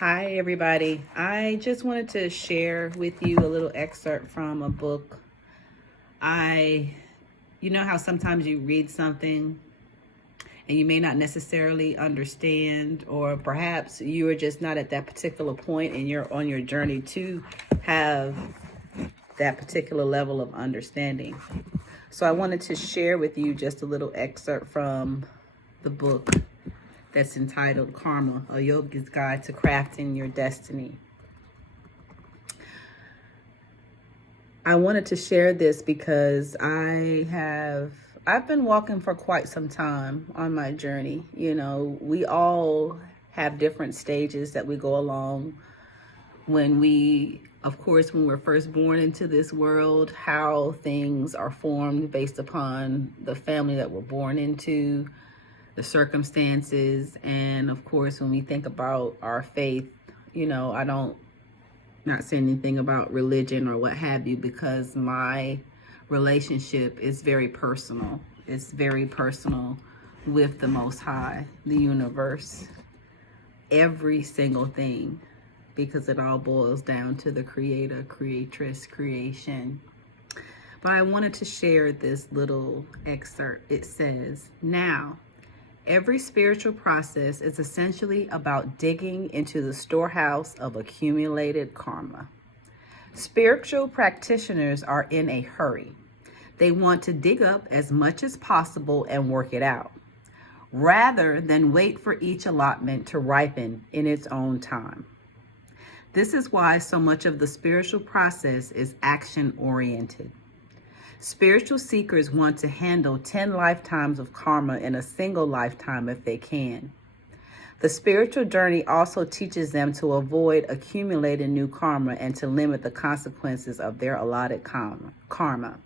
Hi, everybody. I just wanted to share with you a little excerpt from a book. You know how sometimes you read something and you may not necessarily understand, or perhaps you are just not at that particular point and you're on your journey to have that particular level of understanding. So I wanted to share with you just a little excerpt from the book that's entitled Karma, A Yogi's Guide to Crafting Your Destiny. I wanted to share this because I've been walking for quite some time on my journey. You know, we all have different stages that we go along when when we're first born into this world, how things are formed based upon the family that we're born into, the circumstances, and of course, when we think about our faith, I don't not saying anything about religion or what have you, because my relationship is very personal. It's very personal with the Most High, the universe, every single thing, because it all boils down to the creator, creatress, creation. But I wanted to share this little excerpt. It says, "Now, every spiritual process is essentially about digging into the storehouse of accumulated karma. Spiritual practitioners are in a hurry. They want to dig up as much as possible and work it out, rather than wait for each allotment to ripen in its own time. This is why so much of the spiritual process is action-oriented. Spiritual seekers want to handle 10 lifetimes of karma in a single lifetime if they can. The spiritual journey also teaches them to avoid accumulating new karma and to limit the consequences of their allotted karma.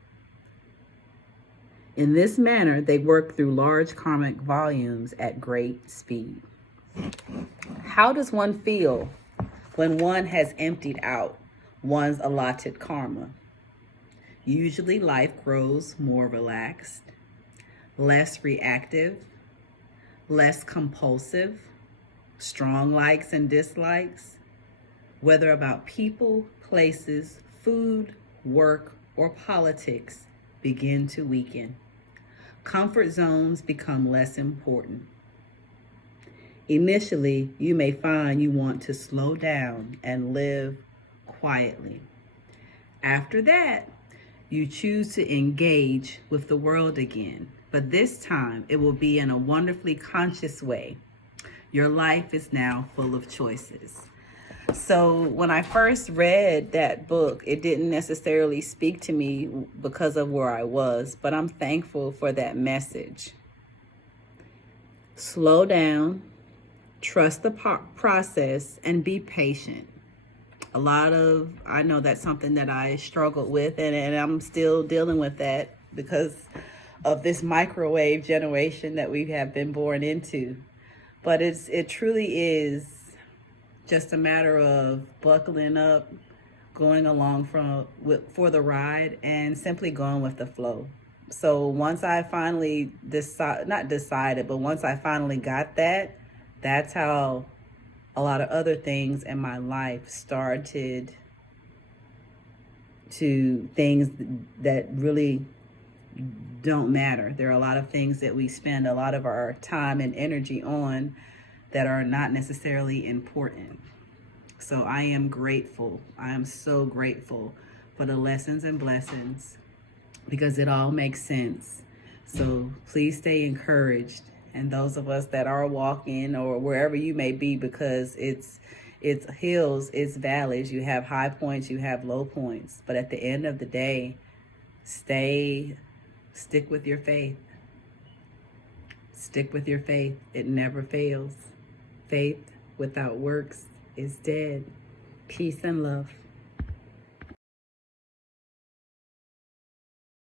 In this manner, they work through large karmic volumes at great speed." How does one feel when one has emptied out one's allotted karma? Usually life grows more relaxed, less reactive, less compulsive. Strong likes and dislikes, whether about people, places, food, work, or politics, begin to weaken. Comfort zones become less important. Initially, you may find you want to slow down and live quietly. After that, you choose to engage with the world again, but this time it will be in a wonderfully conscious way. Your life is now full of choices. So when I first read that book, it didn't necessarily speak to me because of where I was, but I'm thankful for that message. Slow down, trust the process, and be patient. I know that's something that I struggled with, and I'm still dealing with that because of this microwave generation that we have been born into. But it truly is just a matter of buckling up, going along for the ride, and simply going with the flow. So once I finally once I finally got that, that's how a lot of other things in my life started to things that really don't matter. There are a lot of things that we spend a lot of our time and energy on that are not necessarily important. So I am grateful. I am so grateful for the lessons and blessings because it all makes sense. So please stay encouraged. And those of us that are walking or wherever you may be, because it's hills, it's valleys. You have high points, you have low points. But at the end of the day, stick with your faith. Stick with your faith. It never fails. Faith without works is dead. Peace and love.